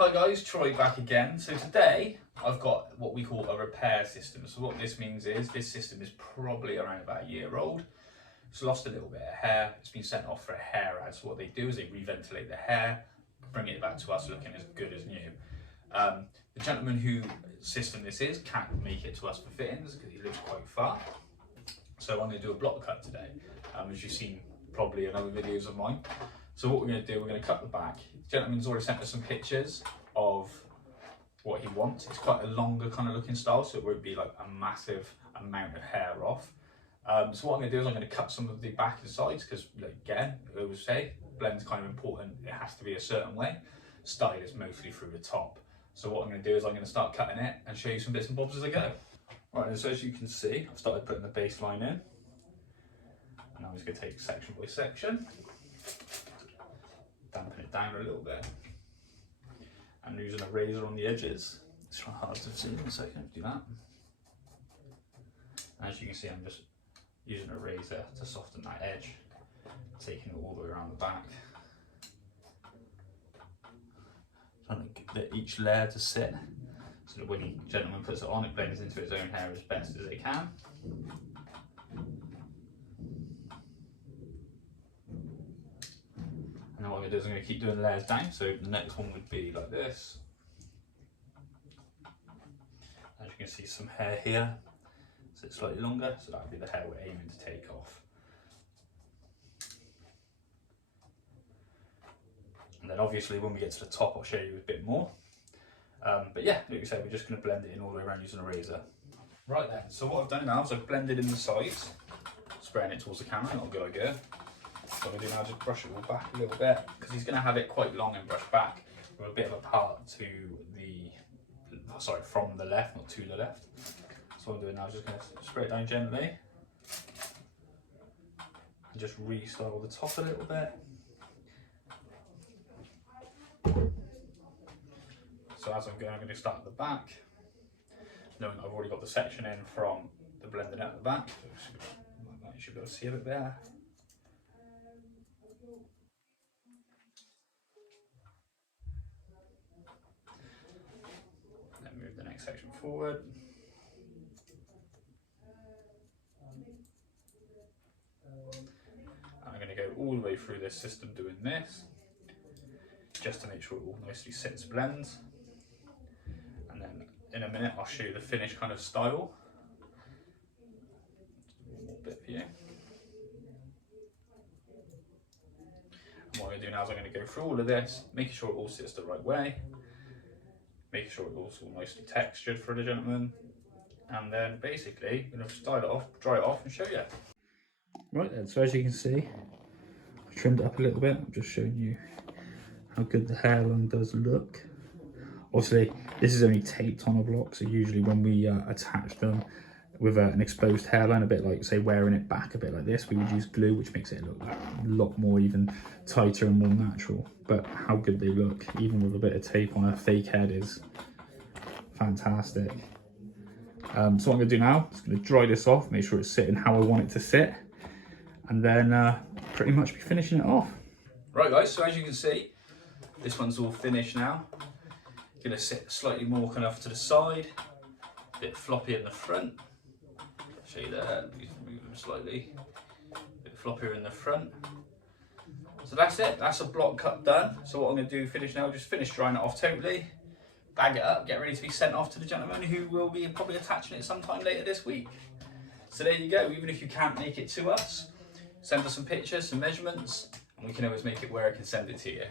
Hi guys, Troy back again. So today I've got what we call a repair system. So what this means is this system is probably around about a year old. It's lost a little bit of hair. It's been sent off for a hair ad. So what they do is they reventilate the hair, bring it back to us looking as good as new. The gentleman whose system this is can't make it to us for fittings because he lives quite far. So I'm going to do a block cut today, as you've seen probably in other videos of mine. So what we're going to do, we're going to cut the back. The gentleman's already sent us some pictures of what he wants. It's quite a longer kind of looking style, so it won't be like a massive amount of hair off. So what I'm going to do is I'm going to cut some of the back and sides because, again, I always say, blend's kind of important. It has to be a certain way. Style is mostly through the top. So what I'm going to do is I'm going to start cutting it and show you some bits and bobs as I go. Right, and so as you can see, I've started putting the baseline in. And I'm just going to take section by section, dampen it down a little bit. I'm using a razor on the edges. It's hard to see in a second, do that. As you can see, I'm just using a razor to soften that edge, taking it all the way around the back. Trying to get each layer to sit, so that when the gentleman puts it on, it blends into his own hair as best as it can. And then what I'm going to do is I'm going to keep doing layers down, so the next one would be like this. As you can see, some hair here, so it's slightly longer, so that would be the hair we're aiming to take off. And then obviously when we get to the top, I'll show you a bit more. But yeah, like I said, we're just going to blend it in all the way around using a razor. Right then, so what I've done now is I've blended in the sides, spraying it towards the camera, not a good idea. So what I'm going to do now is just brush it all back a little bit, because he's going to have it quite long and brushed back with a bit of a part to the, sorry, from the left, not to the left. So what I'm doing now is just going to spray it down gently, and just restyle the top a little bit. So as I'm going to start at the back, knowing that I've already got the section in from the blending at the back. So you should be able to see a bit there. Then move the next section forward. And I'm going to go all the way through this system doing this, just to make sure it all nicely sits, blends. And then in a minute I'll show you the finished kind of style. One more bit for you. And what I'm going to do now is I'm going to go through all of this, making sure it all sits the right way, making sure it all's all nicely textured for the gentleman, and then basically I'm going to style it off, dry it off and show you. Right then, so as you can see, I trimmed it up a little bit. I'm just showing you how good the hairline does look. Obviously, this is only taped on a block, so usually when we attach them with an exposed hairline, a bit like, say, wearing it back a bit like this, we would use glue, which makes it look a lot more even tighter and more natural. But how good they look, even with a bit of tape on a fake head, is fantastic. So what I'm going to do now is going to dry this off, make sure it's sitting how I want it to sit, and then pretty much be finishing it off. Right guys, so as you can see, this one's all finished now. Going to sit slightly more kind of to the side, a bit floppy in the front. Show you there, move them slightly, a bit floppier in the front. So that's it, that's a block cut done. So what I'm going to do, finish now, just finish drying it off totally, bag it up, get ready to be sent off to the gentleman who will be probably attaching it sometime later this week. So there you go, even if you can't make it to us, send us some pictures, some measurements, and we can always make it work and send it to you.